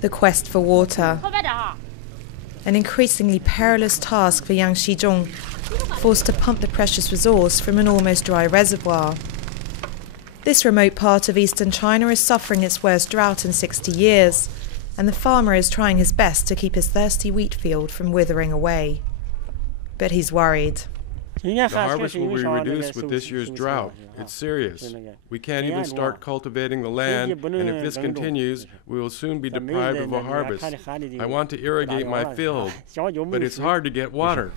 The quest for water. An increasingly perilous task for young Xizhong, forced to pump the precious resource from an almost dry reservoir. This remote part of eastern China is suffering its worst drought in 60 years, and the farmer is trying his best to keep his thirsty wheat field from withering away. But he's worried. The harvest will be reduced with this year's drought. It's serious. We can't even start cultivating the land, and if this continues, we will soon be deprived of a harvest. I want to irrigate my field, but it's hard to get water.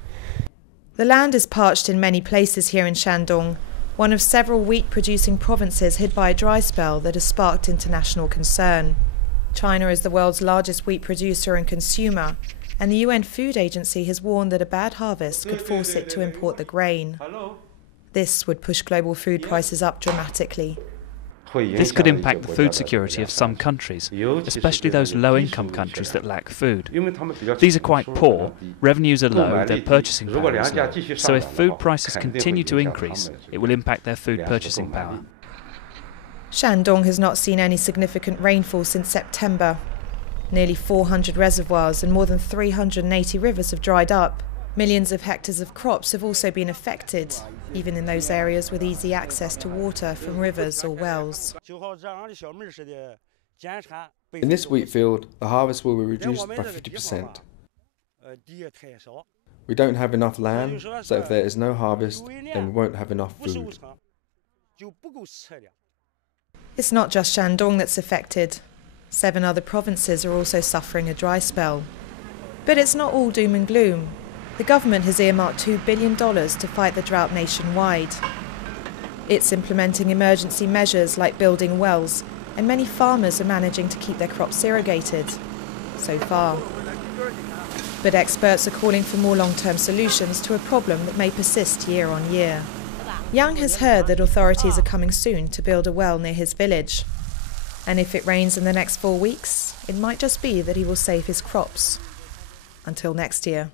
The land is parched in many places here in Shandong, one of several wheat-producing provinces hit by a dry spell that has sparked international concern. China is the world's largest wheat producer and consumer, and the UN Food Agency has warned that a bad harvest could force it to import the grain. This would push global food prices up dramatically. This could impact the food security of some countries, especially those low-income countries that lack food. These are quite poor, revenues are low, their purchasing power is low. So if food prices continue to increase, it will impact their food purchasing power. Shandong has not seen any significant rainfall since September. Nearly 400 reservoirs and more than 380 rivers have dried up. Millions of hectares of crops have also been affected, even in those areas with easy access to water from rivers or wells. In this wheat field, the harvest will be reduced by 50%. We don't have enough land, so if there is no harvest, then we won't have enough food. It's not just Shandong that's affected. 7 other provinces are also suffering a dry spell. But it's not all doom and gloom. The government has earmarked $2 billion to fight the drought nationwide. It's implementing emergency measures like building wells, and many farmers are managing to keep their crops irrigated. So far. But experts are calling for more long-term solutions to a problem that may persist year on year. Yang has heard that authorities are coming soon to build a well near his village. And if it rains in the next 4 weeks, it might just be that he will save his crops. Until next year.